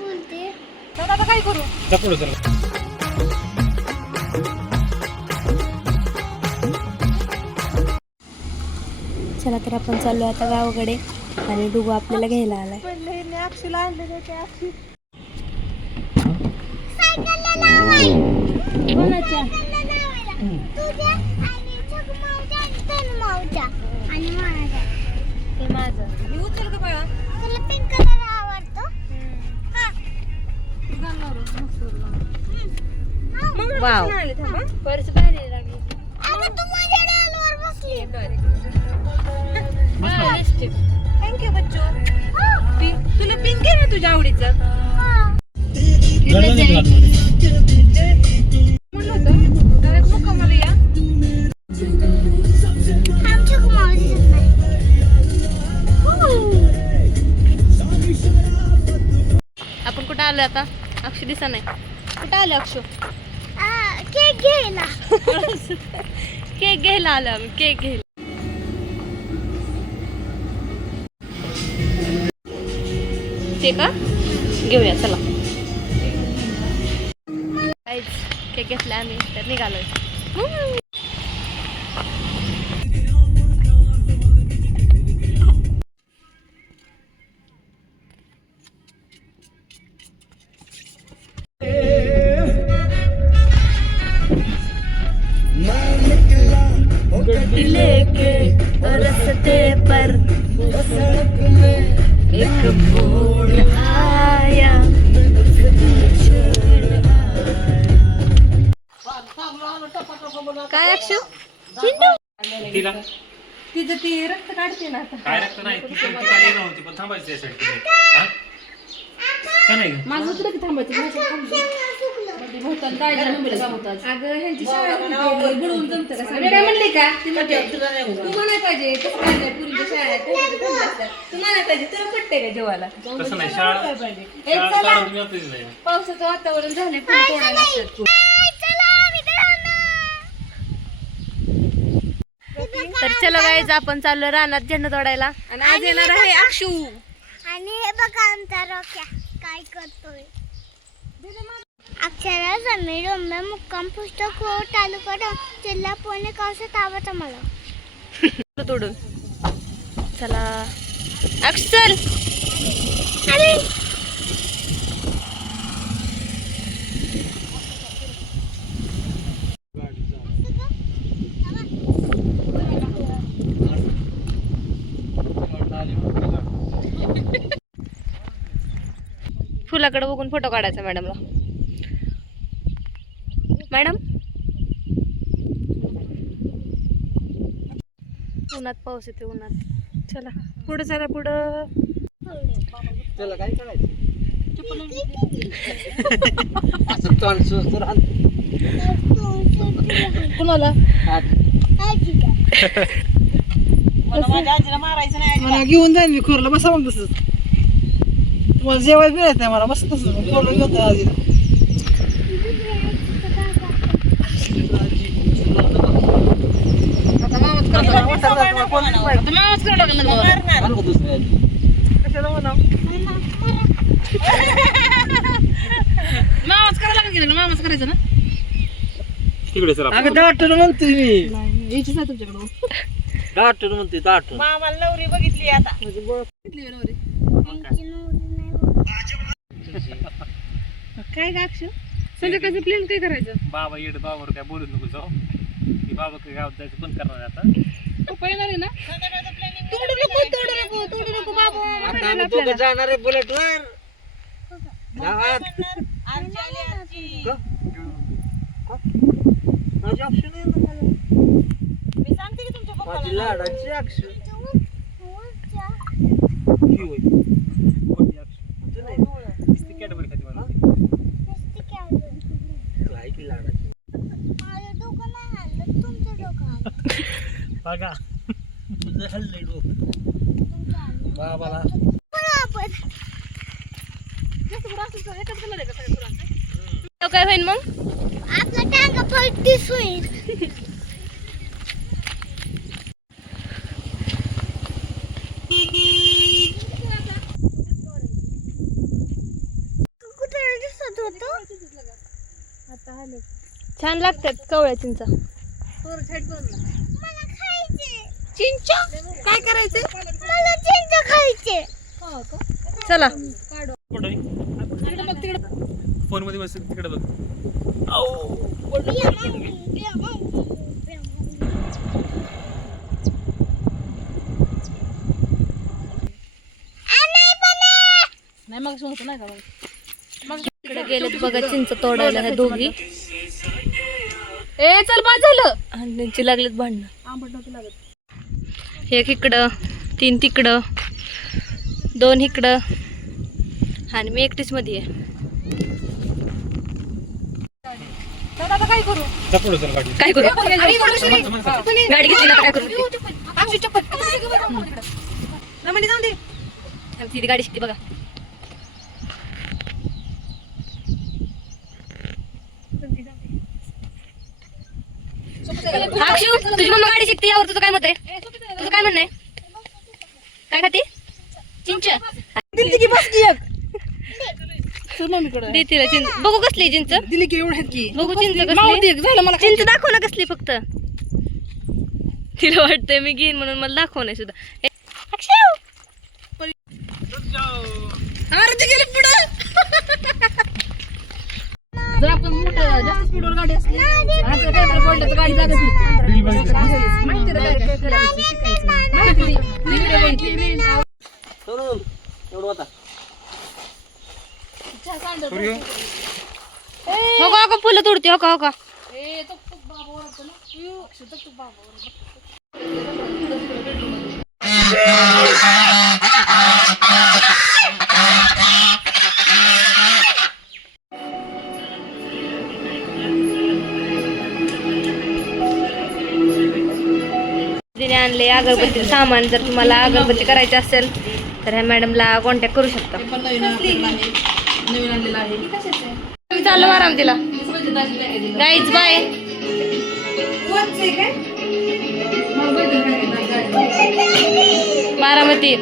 बोलते आता काय करू. चला तर आपण चाललो आता गावाकडे आणि डुगू आपल्याला घ्यायला आलाय. Wow thank you Bachchu. तुला पिंक आहे ना तुझ्या आवडीचं म्हणलं होतं मुक्कामाला या. आपण कुठं आलो आता. अक्षू दिसा नाही. कुठं आलो अक्षू. केक घ्यायला. केक घ्यायला आलो आम्ही. केक घ्यायला ते का घेऊया चला. काहीच केक घेतला आम्ही तर निघालोय. लेके रस्ते पर एक फूल आया. काय अक्षू तिचं ती रक्त काढते ना आता. काय रक्त नाही ती काढली नव्हती पण थांबायची त्यासाठी. का नाही माझं होतं की थांबायचं. अगं ह्यांची शाळा बुडवून जमतं का. काय म्हणले का ती म्हणते तू म्हणाय पाहिजे कसं काय नाही पुरीच्या शाळेत तू म्हणाय पाहिजे. तुला पटते का जेवायला. तसं नाही शाळा पावसाचं वातावरण झालंय पुढे तोडायला लागतात. तर चलो गाईज आपण चाललो रानात झेंडा तोडायला आणि आज येणार आहे अक्षू. आणि हे बघा आमचा रोक्या काय करतोय. अक्षरा समीर उम्मे मुक्काम पुस्तक हो तालुका जिल्हा पुणे कौशत आवडतं मला. तोडून चला अक्षू चल. अरे फुलाकडे बघून फोटो काढायचा मॅडमला. मॅडम उन्हात पाऊस येते उन्हात. चला पुढं चला पुढं. त्याला काय करायचं असं तोंड सुस्त कुणाला माझ्या आजीला मारायचं नाही. मला घेऊन जाईन मी खोरला बसा मग तसंच. तुम्हाला जेवायला मिळत नाही मला मस्त तसं खोरला घेऊन जा आजीला. मामाच करायचं ना तिकडे सर अगं दाटून म्हणतोय मी. यायचीच आहे तुमच्याकडं. दाटून म्हणतोय दाटून. मामाला नवरी बघितली आता. बघितली नवरी. काय का अक्षय संध्याकाळचं प्लॅन काय करायचं. बाबा येड बाबावर काय बोलू नको जाऊ. ती बाबा काय गावात जायचं बंद करणार आता. पप्पा येणार आहे ना. तोडू नको बाबा. आता आम्ही दोघं जाणार आहे बुलेटवर गावात. माझी ऑप्शन आहे ना मला. मी सांगते की तुमच्या माझी लाडाची अक्षर बघा तुझं हल्लंय डोकं बाबाला. जास्त काय होईल मग? आपला टांगा पलटीस होईल. कुठे दिसत होतं? छान लागतात कवळ्या चिंचा. मला खायचे. चिंच काय करायचे? मला चिंच खायचे. चला फोन मध्ये बस तिकडे बघ. नाही मग होतं नाही का मग इकडे गेलेत बघा चिंच तोडायला ह्या दोघी. ए चल बाद झालं. आणि त्यांची लागलेत भांडणं. आंबट नव्हतं लागत. एक इकडं 3 तिकडं 2 इकडं आणि मी एकटीच मध्ये आहे. आता काय करू? चपड चल गाडी. काय करू? गाडी घेतली ना काय करू? आमची ती गाडी शिकते बघा. अक्षू तुझी मम्मा गाडी शिकते यावर तुझं काय मत आहे? तुझं काय म्हणणं आहे? काय खाते? चिंच दिली की बस की एक. चल मम्मीकडे. दे तिला चिंच. बघू कसली चिंच? दिली की एवढं आहेत की. बघू चिंच माऊ कसली. दे, झालं मला चिंच दाखव ना कसली फक्त. तिला वाटतंय मी घेईन म्हणून मला दाखव नाही सुद्धा. अक्षय अरे ते गेले पुढे. जर आपण मोठं जास्त स्पीडवर गाडी असली असं काय तरी पडलं तर गाडी जागत नाही. माहिती आहे काय काय करायचं शिकायचं. माहिती आहे. मी व्हिडिओ बघितली. एवढं होता. हो का फुलं तोडते हो का तिने आणले अगरबत्ती सामान. जर तुम्हाला अगरबत्ती करायची असेल तर ह्या मॅडमला कॉन्टॅक्ट करू शकता. हे पण नवीन आणलेलं आहे. चाललं आराम तिला. Guys bye. बारामती.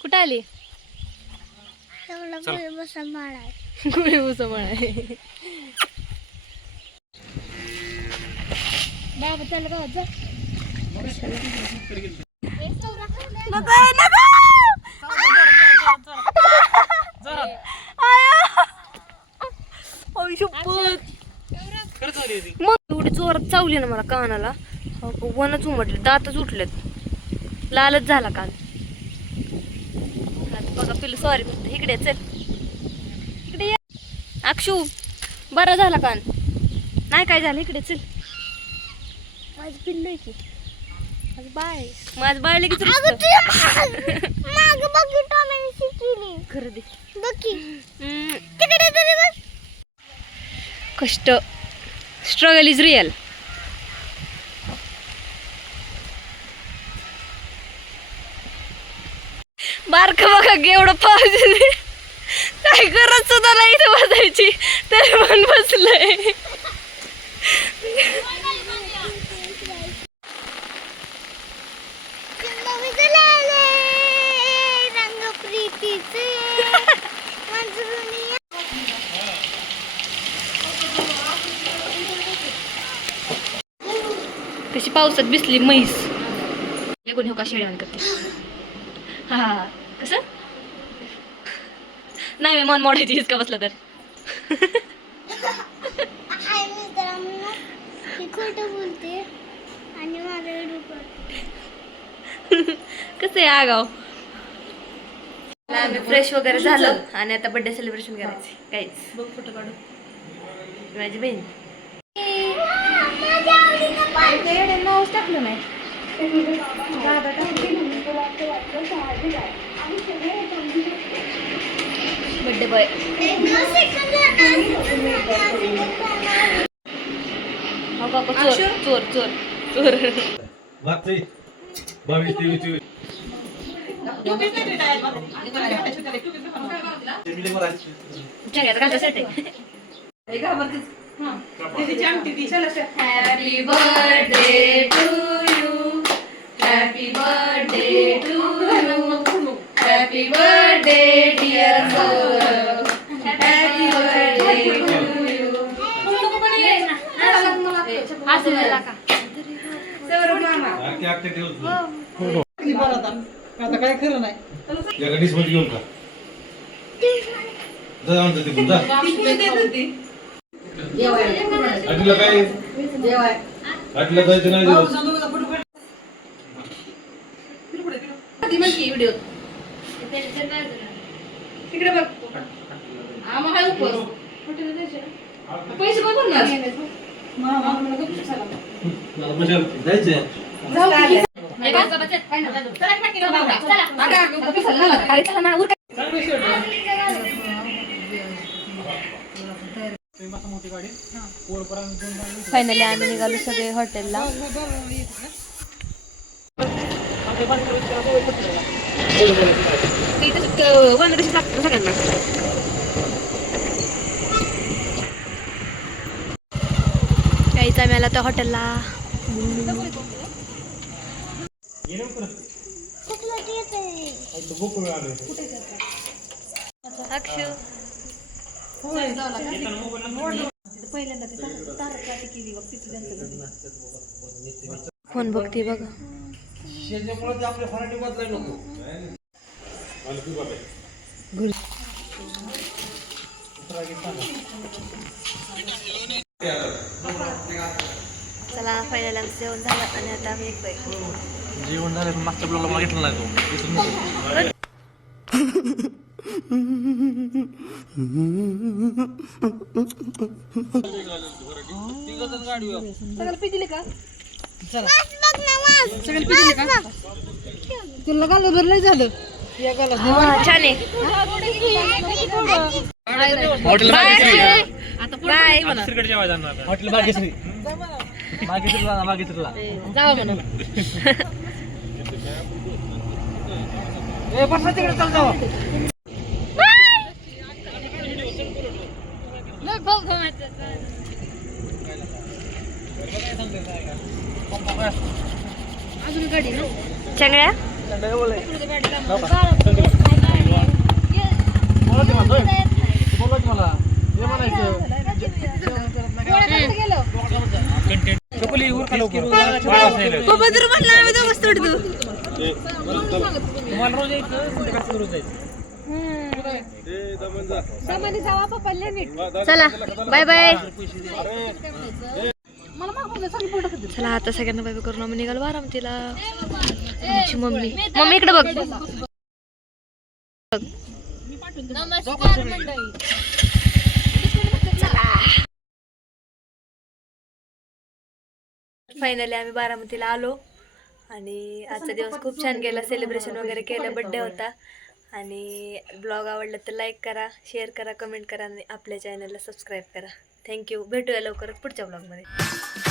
कुठं आली? एवढा पुढे बसा माळा. गुळी उसमळ आहे. बाबा त्याला गावात जा. मग एवढी जोरात चावली ना मला कानाला. वनच उमटले, दातच उठलेत, लालच झाला कान. बघा पिल्लू सॉरी म्हणते. इकडे चल इकडे ये. अक्षू बरा झाला कान नाही काय झालं. इकडे चल. माझं पिल्लू आहे की बाय. माझं बाळ लगेच खरं दे. कष्ट. Struggle is real. बारक बघा एवढं पाऊस काय करत सुद्धा नाही इथं बसायची तरी पण बसलंय. कशी पावसात भिजली म्हैस. कोणी हो का शेळ्यान करते. हा कसं नाही मन मोडायची हिसका बसला तर. खोटं बोलते आणि माझा व्हिडिओ करते. कसं आहे आगाव. आम्ही फ्रेश वगैरे झालं आणि आता बर्थडे सेलिब्रेशन करायचे. काहीच बघ फोटो काढू. माझी बहीण नावच टाकलं नाही. Birthday boy. चोर चोर चोर चोर मागचे 22, 23, 24. जगात घालण्यासाठी happy birthday to you happy birthday to you happy birthday dear Saurabh happy birthday to you असं झाला का आता काय खरं नाही या गणेश मध्ये घेऊन का जा म्हणतो ते जा आटलं काय आटलं जायचं नाही दिवस व्हिडिओ तिकडे बघ आम्हाला काय उपवास पैसे कोण भरणार मला मजा जायचंय फायनली आम्ही निघालो सगळे हॉटेलला सगळ्यांना यायचं आम्ही आला त्या हॉटेलला अक्षू फोन बघते बघा चला फायनल आमचं जेवण झालं आणि आता आम्ही एक जेवण झालं पण मागच्या ब्लॉगला मागितलं नाही तो सगळं पी दिले का तुला गालं भरलंय झालं छान आहे बाय दुसरीकडे जेवायला जाणार आता. हॉटेल भाग्यश्री भाग्यश्रीला जावा म्हणून तिकडे चाल जावा अजून गाडी ना चांगल्या मला हे म्हणायचं कपली उरका लवकर. बाळाच नाही लवकर. तुम्हाला रोज यायचं संध्याकाळचं रोज जायचं चला बाय बाय चला आता सगळ्यांना बाय बाय करून आम्ही निघालो बारामतीला आमची मम्मी मम्मी इकडे बघ फायनली आम्ही बारामतीला आलो आणि आजचा दिवस खूप छान गेला सेलिब्रेशन वगैरे केलं बर्थडे होता आणि ब्लॉग आवडला तर लाईक करा शेअर करा कमेंट करा आणि आपल्या चॅनलला सबस्क्राईब करा थँक्यू भेटूया लवकरच पुढच्या ब्लॉगमध्ये